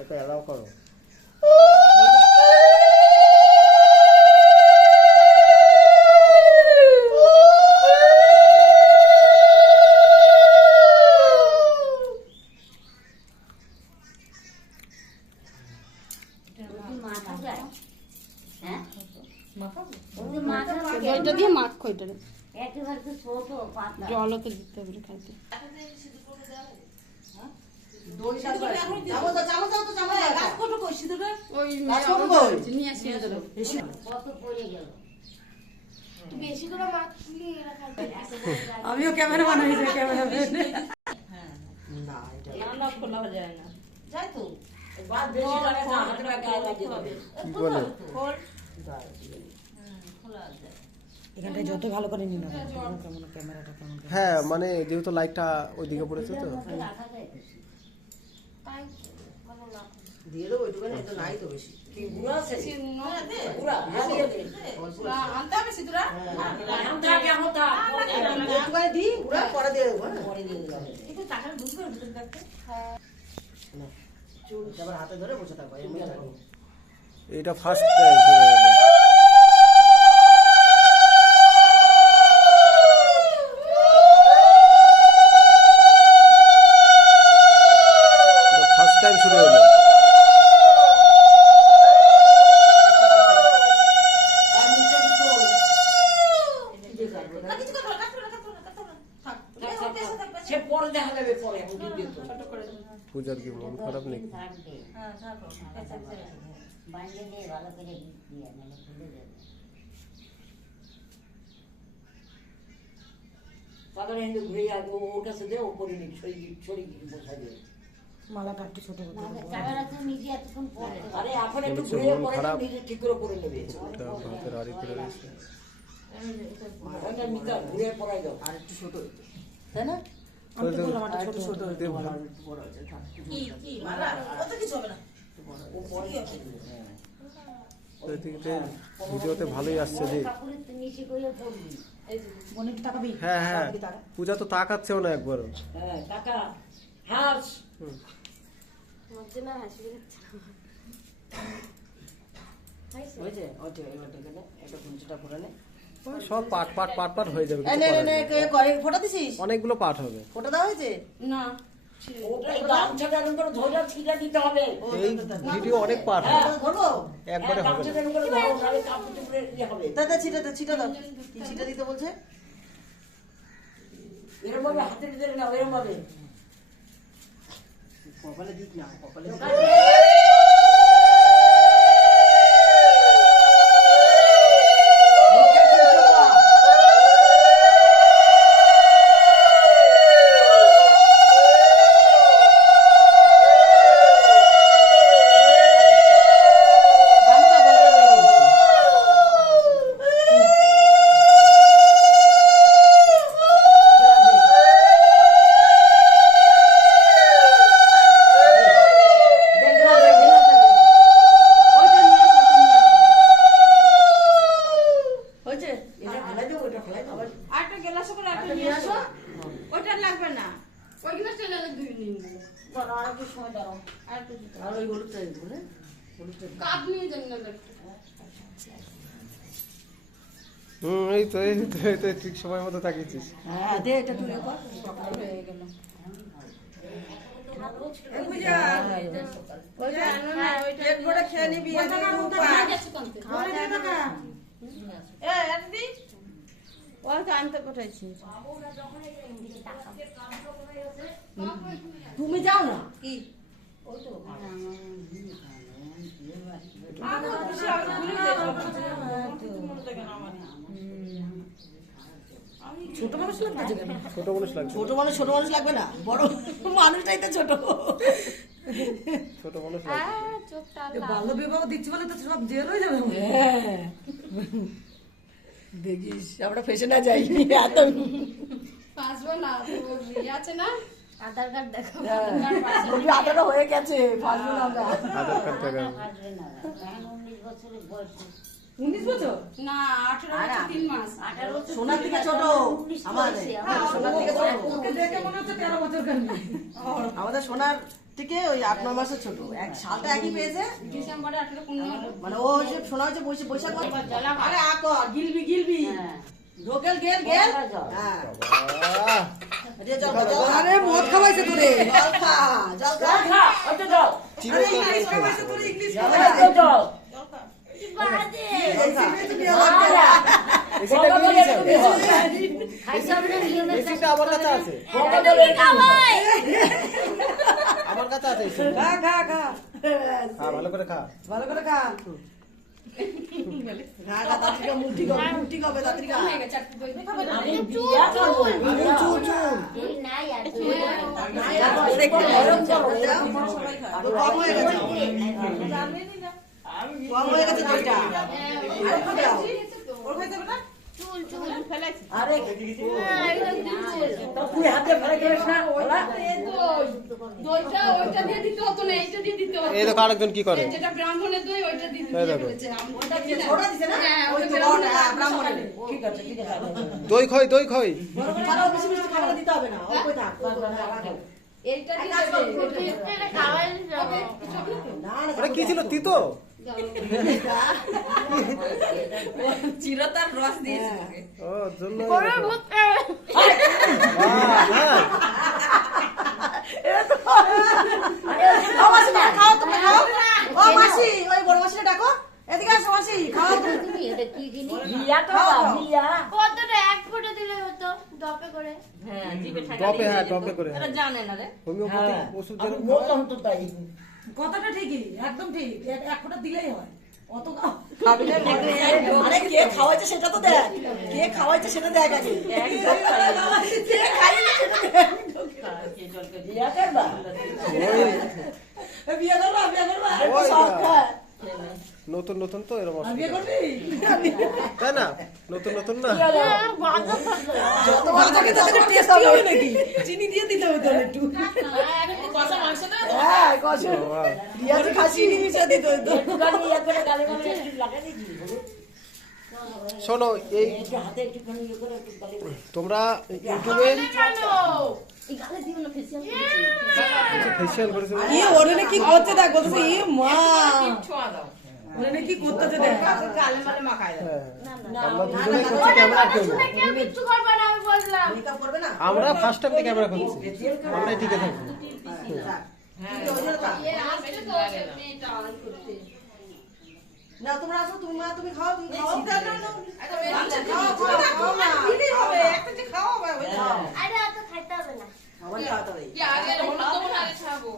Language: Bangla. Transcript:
এটা অ্যালাউ করো। এটা দিয়ে মাখো, এটা জলও তো দিতে হবে খাইতে। আমিও ক্যামেরা বানাইছি, ক্যামেরা খোলা যায় না, যাই তো এখানটায় যত ভালো করে নিন কেমন ক্যামেরাটা কেমন। হ্যাঁ মানে যেহেতু লাইটটা ওইদিকে পড়েছে তো দিয়ে দেবো ওইটুকু, এটা নাই তো বেশি। হাতে ধরে বসে থাকবো। এটা ফার্স্ট টাইম শুরু হলো। পূজার কি মন খারাপ নাকি? মালাটা একটু ছোট মন খারাপ, হাতের আড়ি করে রয়েছে। আর একটু ছোট তাই না? আমি তো বললাম একটা ছোট ছোট ভিডিওতে ভালোই আসছে যে। হ্যাঁ হ্যাঁ, পূজা তো তাকাচ্ছেও না একবারও। সব পাট পাট পাট পাট হয়ে যাবে, ফোটা দিছিস? অনেকগুলো পাট হবে। ফোটা দেওয়া হয়েছে না, এই ভিডিও অনেক পাট হবে, একবারে হবে না। দাদা ছিটা দাও, ছিটা দাও। কি ছিটা দিতে বলছে? এরকম ভাবে হাতে দিতে না, এরকম ভাবে কপালে দিক না, কপালে এই তো ঠিক সময় মতো তাকিয়েছিস। হ্যাঁ দে এটা তুলে কর, সকালে হয়ে গেল। তুমি যাও না কি ছোট মানুষ লাগবে? ছোট মানুষ লাগবে, ছোট মানুষ লাগবে না, বড় মানুষটাই তো ছোট। ছোট মানুষ লাগবে। বাল্য বিবাহ দিচ্ছি বলে তো সব জেল হয়ে যাবে। দেখিস আমরা ফেসে না যাই, এত ফাঁসবো না, আছে না আধার কার্ড দেখো, আধারটা হয়ে গেছে, ফাঁসবো না আমরা। আধার কার্ড টাকা 19 বছর না, 18 বছর 3 মাস। সোনার থেকে ছোট আমাদের, সোনার থেকে ছোট। ওকে দেখে মনে হচ্ছে 13 বছর কার মেয়ে। আমাদের সোনার থেকে ওই 8-9 মাসের ছোট, এক সালটা একই পেয়েছে। ডিসেম্বরে 18-15 হলো। মানে ও হচ্ছে শোনা হচ্ছে বৈশাখ মাস। আরে আকো গিলবি ঢোকেল গেল হ্যাঁ বাহ, দিয়ে জল খাও। আরে মদ খাওয়াইছে তোরে, জল খা ওটা জল। আরে ইংলিশ খাওয়াইছে তোরে, ইংলিশ খাওয়াইছে জল। বাদে এসিটা নিয়ে নিয়েছো? এসিটা আমার কাছে আছে, আমার কাছে আছে এসি। খা খা খা খা, ভালো করে খা। ভালো করে খা। খা খা তাড়াতাড়ি মুটি কবে তাড়াতাড়ি খা। হয়ে গেছে, একটু দই দিয়ে খাবে না? চুল কম হয়ে গেছে, কম হয়ে গেছে দুইটা। আরে খাবে দাও। ওর খাই যাবে না? আরে তো তুই হাতে ফেলে দিস না ওলা। দইটা ওইটা দিয়ে দিতে হতো না, এইটা দিয়ে দিতে হতো। এই দেখো আরেকজন কি করে। যেটা ব্রাহ্মণের দই ওইটা দিয়ে এই দেখো। দিতে ওটা দিয়ে ছোড়া দিছে না? হ্যাঁ, ওই ওটা তো ব্রাহ্মণের ব্রাহ্মণের। ঠিক আছে দই খই, দই খই। আরো বেশি বেশি খাবার দিতে হবে না, ওই কই থাক। এইটা দিয়ে কাজ দেবে। কর, না না ওটা কি ছিল, তিতো? চিরতার রস দিয়েছে। ও জন্য হ্যাঁ। ও মাসি খাও, তুমি খাও। ও মাসি, ওই বড় মাসিকে ডাকো। এদিকে আসো মাসি, খাও তুমি। কতটা এক ফোঁটা দিলে হতো ডপে করে। টপে, হ্যাঁ টপে করে। জানে না রে। হোমিওপ্যাথি ওষুধ যেরকম কথাটা ঠিকই, একদম ঠিক। এক ফোঁটা দিলেই হয়। অত খাবি না। আরে কে খাওয়াইছে সেটা তো দেখ, কে খাওয়াইছে সেটা দেখ আগে। কে খাইছে সেটা দেখ। বিয়া করবা? বিয়া করবা? ওই সব না। খা। নতুন নতুন তো এরকম বিয়ে অসুবিধা। করবি? তাই না, নতুন নতুন না। যত বাজা খেতে হবে টেস্টি হবে নাকি? চিনি দিয়ে দিতে হবে তাহলে একটু। হ্যাঁ, কষে। বিয়াতে খাসি মিশা দিতে হতো। শোনো, এই তোমরা ইউটিউবে ফেসিয়াল করেছো? ওরে কি করতে দেখ, বলতেছে ই মা। ওরে কি করতেছে দেখ। হ্যাঁ, আমরা দুজনেই করছি, ক্যামেরা কেউ না। কেউ কিচ্ছু করবে না, আমি বললাম। মেকআপ করবে না? আমরা ফার্স্ট টাইম থেকে ক্যামেরা করছি, আমরাই টিকে থাকবো। এর আসবে তো মেয়েটা অন করতে। না তোমরা আসো, তুমি মা তুমি খাও, তুমি খাও। আরে অত খাইতে হবে না। খাবার খাওয়াতে হবে। আগে হলো তো আগে খাবো।